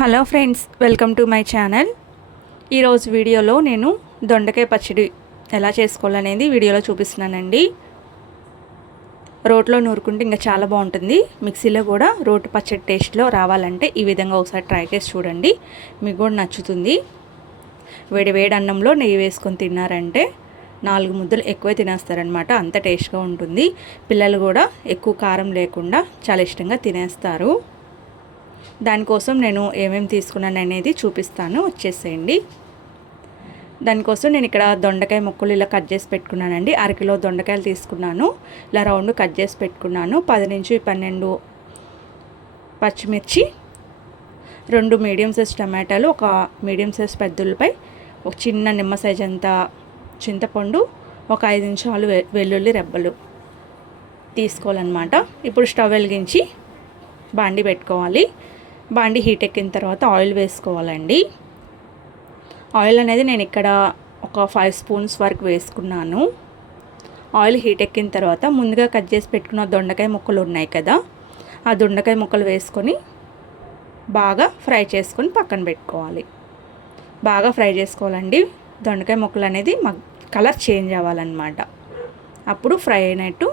Hello friends, welcome to my channel. ఈరోజు వీడియోలో నేను దొండకాయ పచ్చడి ఎలా చేసుకోవాలనేది వీడియోలో చూపిస్తున్నానండి. రోట్లో నూరుకుంటే ఇంకా చాలా బాగుంటుంది. మిక్సీలో కూడా రోటి పచ్చడి టేస్ట్లో రావాలంటే ఈ విధంగా ఒకసారి ట్రై చేసి చూడండి, మీకు కూడా నచ్చుతుంది. వేడి వేడి అన్నంలో నెయ్యి వేసుకొని తిన్నారంటే 4 ముద్దలు ఎక్కువ తినేస్తారనమాట, అంత టేస్ట్గా ఉంటుంది. పిల్లలు కూడా ఎక్కువ కారం లేకుండా చాలా ఇష్టంగా తినేస్తారు. దానికోసం నేను ఏమేమి తీసుకున్నాను అనేది చూపిస్తాను, వచ్చేసేయండి. దానికోసం నేను ఇక్కడ దొండకాయ ముక్కలు ఇలా కట్ చేసి పెట్టుకున్నానండి. 1/2 కిలో దొండకాయలు తీసుకున్నాను, ఇలా రౌండ్ కట్ చేసి పెట్టుకున్నాను. 10 నుంచి 12 పచ్చిమిర్చి, 2 మీడియం సైజ్ టమాటాలు, ఒక మీడియం సైజ్ పెద్ద ఉల్లిపాయ, ఒక చిన్న నిమ్మ సైజ్ అంత చింతపండు, ఒక 5 నిమిషాలు వెల్లుల్లి రెబ్బలు తీసుకోవాలన్నమాట. ఇప్పుడు స్టవ్ వెలిగించి బాండి పెట్టుకోవాలి. బాండి హీట్ ఎక్కిన తర్వాత ఆయిల్ వేసుకోవాలండి. ఆయిల్ అనేది నేను ఇక్కడ ఒక 5 స్పూన్స్ వరకు వేసుకున్నాను. ఆయిల్ హీట్ ఎక్కిన తర్వాత ముందుగా కట్ చేసి పెట్టుకున్న దొండకాయ ముక్కలు ఉన్నాయి కదా, ఆ దొండకాయ ముక్కలు వేసుకొని బాగా ఫ్రై చేసుకొని పక్కన పెట్టుకోవాలి. బాగా ఫ్రై చేసుకోవాలండి. దొండకాయ ముక్కలు అనేది కలర్ చేంజ్ అవ్వాలన్నమాట, అప్పుడు ఫ్రై అయినట్టు.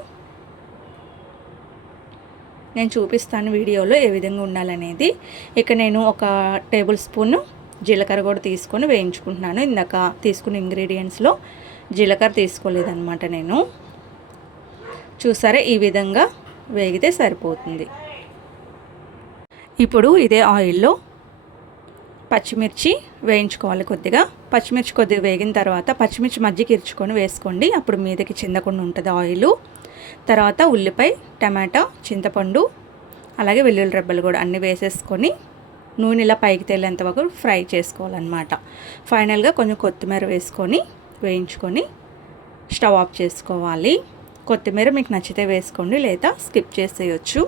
నేను చూపిస్తాను వీడియోలో ఏ విధంగా ఉండాలనేది. ఇక నేను ఒక టేబుల్ స్పూన్ జీలకర్ర కూడా తీసుకొని వేయించుకుంటున్నాను. ఇందాక తీసుకున్న ఇంగ్రీడియంట్స్లో జీలకర్ర తీసుకోలేదన్నమాట నేను. చూసారా, ఈ విధంగా వేగితే సరిపోతుంది. ఇప్పుడు ఇదే ఆయిల్లో పచ్చిమిర్చి వేయించుకోవాలి. పచ్చిమిర్చి కొద్దిగా వేగిన తర్వాత పచ్చిమిర్చి మధ్యకి ఇరుచుకొని వేసుకోండి, అప్పుడు మీదకి చిందకుండా ఉంటుంది ఆయిల్. తర్వాత ఉల్లిపాయ, టమాటా, చింతపండు, అలాగే వెల్లుల్లి రెబ్బలు కూడా అన్నీ వేసేసుకొని నూనె ఇలా పైకి తేలేంత వరకు ఫ్రై చేసుకోవాలన్నమాట. ఫైనల్గా కొంచెం కొత్తిమీర వేసుకొని వేయించుకొని స్టవ్ ఆఫ్ చేసుకోవాలి. కొత్తిమీర మీకు నచ్చితే వేసుకోండి, లేదా స్కిప్ చేసేయచ్చు.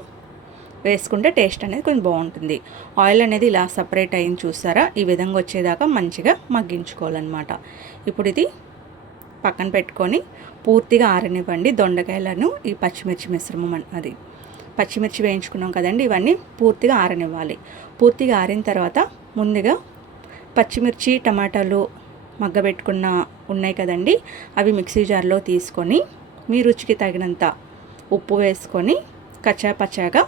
వేసుకుంటే టేస్ట్ అనేది కొంచెం బాగుంటుంది. ఆయిల్ అనేది ఇలా సపరేట్ అయింది చూసారా, ఈ విధంగా వచ్చేదాకా మంచిగా మగ్గించుకోవాలన్నమాట. ఇప్పుడు ఇది పక్కన పెట్టుకొని పూర్తిగా ఆరనివ్వండి దొండకాయలను. ఈ పచ్చిమిర్చి మిశ్రమం అది పచ్చిమిర్చి వేయించుకున్నాం కదండి, ఇవన్నీ పూర్తిగా ఆరనివ్వాలి. పూర్తిగా ఆరిన తర్వాత ముందుగా పచ్చిమిర్చి టమాటాలు మగ్గబెట్టుకున్న ఉన్నాయి కదండి, అవి మిక్సీ జార్లో తీసుకొని మీ రుచికి తగినంత ఉప్పు వేసుకొని కచ్చాపచ్చాగా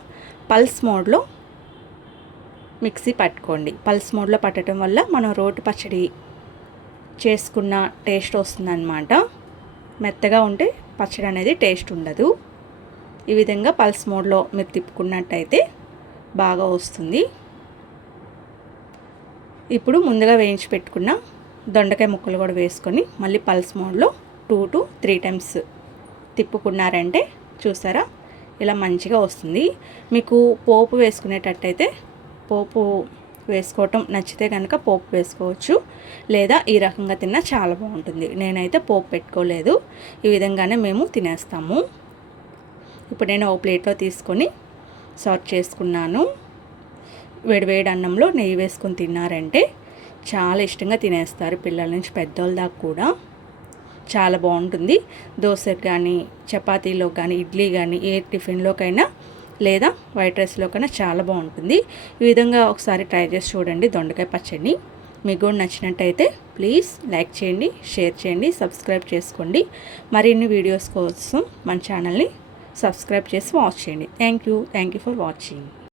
పల్స్ మోడ్లో మిక్సీ పట్టుకోండి. పల్స్ మోడ్లో పట్టడం వల్ల మనం రోటి పచ్చడి చేసుకున్న టేస్ట్ వస్తుందన్నమాట. మెత్తగా ఉంటే పచ్చడి అనేది టేస్ట్ ఉండదు. ఈ విధంగా పల్స్ మోడ్లో మీరు తిప్పుకున్నట్టయితే బాగా వస్తుంది. ఇప్పుడు ముందుగా వేయించి పెట్టుకున్న దొండకాయ ముక్కలు కూడా వేసుకొని మళ్ళీ పల్స్ మోడ్లో 2 to 3 టైమ్స్ తిప్పుకున్నారంటే చూసారా, ఇలా మంచిగా వస్తుంది. మీకు పోపు వేసుకునేటట్టయితే పోపు వేసుకోవటం నచ్చితే కనుక పోపు వేసుకోవచ్చు, లేదా ఈ రకంగా తిన్నా చాలా బాగుంటుంది. నేనైతే పోపు పెట్టుకోలేదు, ఈ విధంగానే మేము తినేస్తాము. ఇప్పుడు నేను ఒక ప్లేట్లో తీసుకొని సర్వ్ చేసుకున్నాను. వేడివేడి అన్నంలో నెయ్యి వేసుకొని తిన్నారంటే చాలా ఇష్టంగా తినేస్తారు, పిల్లల నుంచి పెద్దోళ్ళ దాకా కూడా. చాలా బాగుంటుంది. దోశకు కానీ, చపాతీలో కానీ, ఇడ్లీ కానీ, ఏ టిఫిన్లోకైనా లేదా వైట్ రైస్లోకైనా చాలా బాగుంటుంది. ఈ విధంగా ఒకసారి ట్రై చేసి చూడండి దొండకాయ పచ్చడిని. మీకు కూడా నచ్చినట్టయితే ప్లీజ్ లైక్ చేయండి, షేర్ చేయండి, సబ్స్క్రైబ్ చేసుకోండి. మరిన్ని వీడియోస్ కోసం మన ఛానల్ని సబ్స్క్రైబ్ చేసి వాచ్ చేయండి. Thank you for watching.